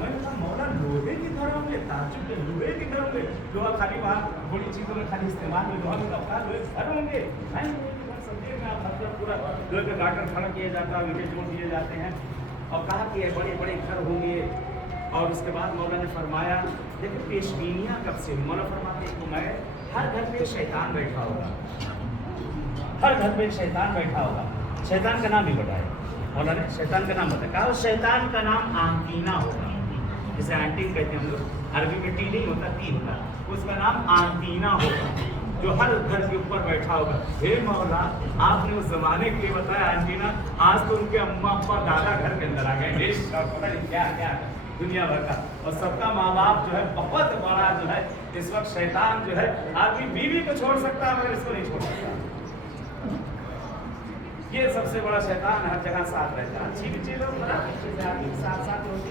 मैं कहा मौला लोहे की घरों में ताजुब के लोहे के घरों में लोहा खाली वहाँ बड़ी चीज़ों में खाली इस्तेमाल में लोहा का अवकाश लोहे घर होंगे हैं समझिए मैं मतलब पूरा लोहे का गाटर खड़ा किया जाता है विकेट जोड़ दिए जाते हैं और कहा कि बड़े बड़े घर होंगे। और उसके बाद मौला ने फरमाया देखिए पेशबीनियाँ कब से मौला फरमाते हैं मैं हर घर में शैतान बैठा होगा, हर घर में शैतान बैठा होगा। शैतान का नाम भी बताया मौला ने, शैतान का नाम बताया, कहा शैतान का नाम आंटीना होगा, जिसे आंटीन कहते हैं हम लोग, अरबी में टी नहीं होता टी होता, उसका नाम आंटीना होगा जो हर घर के ऊपर बैठा होगा। हे मौला आपने उस जमाने के लिए बताया आंटीना, आज तो उनके अम्मा अप्पा दादा घर के अंदर आ गए, पता नहीं क्या क्या दुनिया भर का, और सबका माँ बाप जो है बहुत बड़ा जो है इस वक्त शैतान जो है आदमी बीवी को छोड़ सकता है मगर इसको नहीं छोड़ सकता। ये सबसे बड़ा शैतान हर जगह साथ रहता है, अच्छी भी चीज़ों खराब चीज़ें आदमी साथ साथ